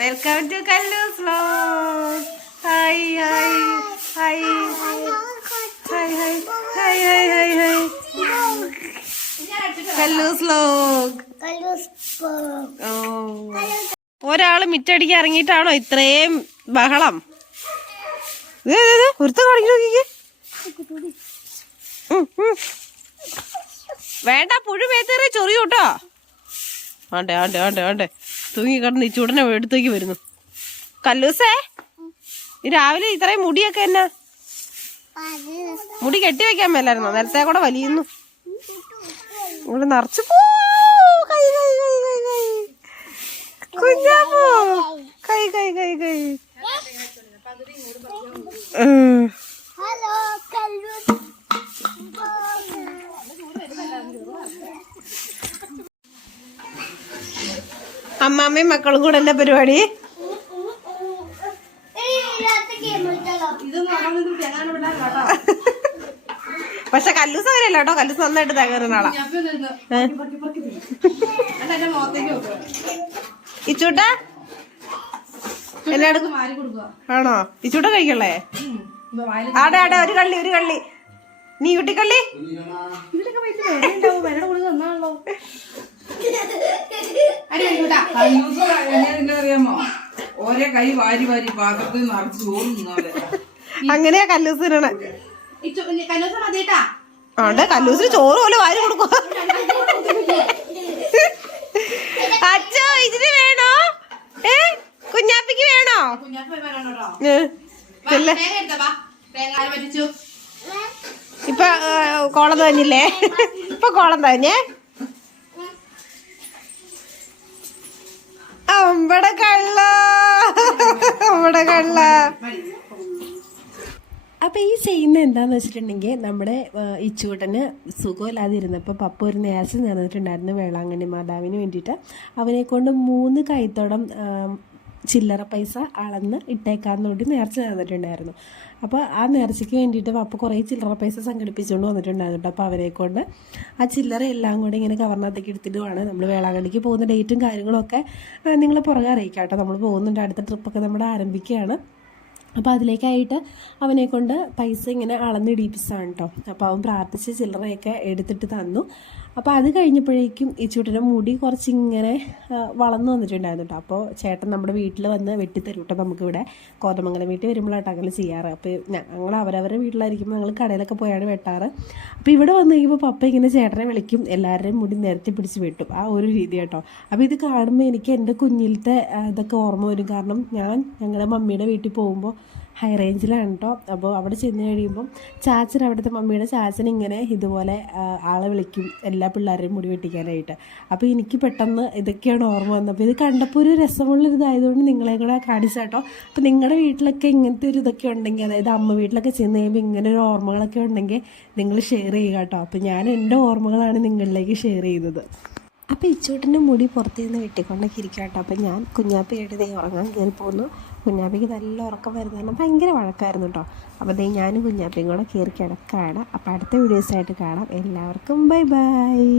Welcome to Kallus vlog hi hi hi hi hi hi hi hi hi Kallus vlog ഓ. ഒരാൾ മിറ്റടിക്ക് ഇറങ്ങിയിട്ടാണോ ഇത്രയും ബഹളം? ഒരുത്ത കാണിക്കണ നോക്കിക്കേ. വേണ്ട പുഴു മേത്തേറെ ചൊറിയൂട്ടോ. ആണ്ടേ ആണ്ടേ ആണ്ടെ ആണ്ടെ. തൂങ്ങി കിടന്ന് ഈ ചുടനെ എടുത്തേക്ക് വരുന്നു. കല്ലൂസേ രാവിലെ ഇത്രയും മുടിയൊക്കെ എന്നാ? മുടി കെട്ടി വെക്കാൻ മേലായിരുന്നോ? നേരത്തെ കൂടെ വലിയുന്നു. ഇവിടെ നിറച്ചു പോ കൈ കൈ കൈ കൈ ഉം. ഹലോ കല്ലു അമ്മാമ്മയും മക്കളും കൂടെ എന്താ പരിപാടി? പക്ഷെ കല്ലൂസ് അങ്ങനെയല്ല കേട്ടോ. കല്ലൂസ് നന്നായിട്ട് തകരുന്ന ആളാ? ഇച്ചൂട്ട? ആണോ? ഇച്ചൂട്ട കഴിക്കള്ളേ ആടെ ആടെ ഒരു കള്ളി ഒരു കള്ളി. നീ കുട്ടിക്കള്ളി? അറിയാമോ കൈ വാരി വാരി പാത്രത്തിൽ നിറച്ച് ചോറ് അങ്ങനെയാ കല്ലൂസ് ഇടണേ കല്ലൂസിന് ചോറ് പോലെ വാരി കൊടുക്കും. അച്ഛോ ഇതിന് വേണോ? ഏ കുഞ്ഞാപ്പിക്ക് വേണോ. ഇപ്പൊ കോളം തന്നില്ലേ? ഇപ്പൊ കോളം തന്നേ. അമ്പട കള്ള അമ്പടെ കള്ള. അപ്പോൾ ഈ ചെയ്യുന്ന എന്താന്ന് വെച്ചിട്ടുണ്ടെങ്കിൽ നമ്മുടെ ഇച്ചുകൂട്ടന് സുഖമില്ലാതിരുന്നപ്പോൾ പപ്പ ഒരു നേർച്ച നടന്നിട്ടുണ്ടായിരുന്നു വേളാങ്കണ്ണി മാതാവിന് വേണ്ടിയിട്ട്. അവനെക്കൊണ്ട് മൂന്ന് കൈത്തോടം ചില്ലറ പൈസ അളന്ന് ഇട്ടേക്കാന്ന് വേണ്ടി നേർച്ച തന്നിട്ടുണ്ടായിരുന്നു. അപ്പോൾ ആ നേർച്ചയ്ക്ക് വേണ്ടിയിട്ട് പപ്പ കുറേ ചില്ലറ പൈസ സംഘടിപ്പിച്ചുകൊണ്ട് വന്നിട്ടുണ്ടായിരുന്നു അപ്പോൾ അവരെ കൊണ്ട് ആ ചില്ലറ എല്ലാം കൂടി ഇങ്ങനെ കവർണത്തേക്ക് എടുത്തിട്ട് വേണം നമ്മൾ വേളാങ്കണ്ണിക്ക് പോകുന്ന ഡേറ്റും കാര്യങ്ങളൊക്കെ നിങ്ങൾ പുറകെ അറിയിക്കാം കേട്ടോ. നമ്മൾ പോകുന്നുണ്ട്. അടുത്ത ട്രിപ്പൊക്കെ നമ്മുടെ ആരംഭിക്കുകയാണ്. അപ്പോൾ അതിലേക്കായിട്ട് അവനെ കൊണ്ട് പൈസ ഇങ്ങനെ അളന്നിടിപ്പിച്ചാണ് കേട്ടോ. അപ്പോൾ അവൻ പ്രാർത്ഥിച്ച് ചില്ലറയൊക്കെ എടുത്തിട്ട് തന്നു. അപ്പോൾ അത് കഴിഞ്ഞപ്പോഴേക്കും ഈ ചൂട്ടിന്റെ മുടി കുറച്ചിങ്ങനെ വളർന്നു വന്നിട്ടുണ്ടായിരുന്നു കേട്ടോ അപ്പോൾ ചേട്ടൻ നമ്മുടെ വീട്ടിൽ വന്ന് വെട്ടിത്തരും കേട്ടോ നമുക്കിവിടെ. കോതമംഗലം വീട്ടിൽ വരുമ്പോഴാട്ടോ അങ്ങനെ ചെയ്യാറ്. അപ്പോൾ ഞങ്ങൾ അവരവരുടെ വീട്ടിലായിരിക്കുമ്പോൾ ഞങ്ങൾ കടയിലൊക്കെ പോയാണ് വെട്ടാറ്. അപ്പോൾ ഇവിടെ വന്ന് കഴിയുമ്പോൾ പപ്പ ഇങ്ങനെ ചേട്ടനെ വിളിക്കും. എല്ലാവരുടെയും മുടി നിരത്തി പിടിച്ച് വെട്ടും. ആ ഒരു രീതി കേട്ടോ അപ്പോൾ ഇത് കാണുമ്പോൾ എനിക്ക് എന്റെ കുഞ്ഞിലത്തെ ഇതൊക്കെ ഓർമ്മ വരും. കാരണം ഞാൻ ഞങ്ങളുടെ മമ്മിയുടെ വീട്ടിൽ പോകുമ്പോൾ ഹൈ റേഞ്ചിലാണ് കേട്ടോ അപ്പോൾ അവിടെ ചെന്ന് കഴിയുമ്പം ചാച്ചൻ അവിടുത്തെ മമ്മിയുടെ ചാച്ചൻ ഇങ്ങനെ ഇതുപോലെ ആളെ വിളിക്കും എല്ലാ പിള്ളേരെയും മുടി വെട്ടിക്കാനായിട്ട്. അപ്പോൾ എനിക്ക് പെട്ടെന്ന് ഇതൊക്കെയാണ് ഓർമ്മ വന്നത്. അപ്പോൾ ഇത് കണ്ടപ്പോൾ ഒരു രസമുള്ളൊരു ഇതായതുകൊണ്ട് നിങ്ങളെ കൂടെ കാണിച്ചാട്ടോ അപ്പോൾ നിങ്ങളുടെ വീട്ടിലൊക്കെ ഇങ്ങനത്തെ ഒരു ഇതൊക്കെ ഉണ്ടെങ്കിൽ അതായത് അമ്മ വീട്ടിലൊക്കെ ചെന്ന് കഴിയുമ്പോൾ ഇങ്ങനെ ഒരു ഓർമ്മകളൊക്കെ ഉണ്ടെങ്കിൽ നിങ്ങൾ ഷെയർ ചെയ്യുക കേട്ടോ അപ്പോൾ ഞാൻ എന്റെ ഓർമ്മകളാണ് നിങ്ങളിലേക്ക് ഷെയർ ചെയ്യുന്നത്. അപ്പോൾ ഇച്ചോട്ടിന്റെ മുടി പുറത്തു നിന്ന് വെട്ടിക്കൊണ്ടൊക്കെ ഇരിക്കുക കേട്ടോ അപ്പോൾ ഞാൻ കുഞ്ഞാപ്പിയായിട്ട് ദേ ഉറങ്ങാൻ കയറി പോകുന്നു കുഞ്ഞാപ്പിക്ക് നല്ല ഉറക്കം വരുന്നതാണ്. ഭയങ്കര വഴക്കായിരുന്നു കേട്ടോ അപ്പോൾ ദേ ഞാനും കുഞ്ഞാപ്പിയും കൂടെ കയറി കിടക്കുകയാണ്. അപ്പോൾ അടുത്ത വീഡിയോസായിട്ട് കാണാം. എല്ലാവർക്കും ബൈ ബൈ.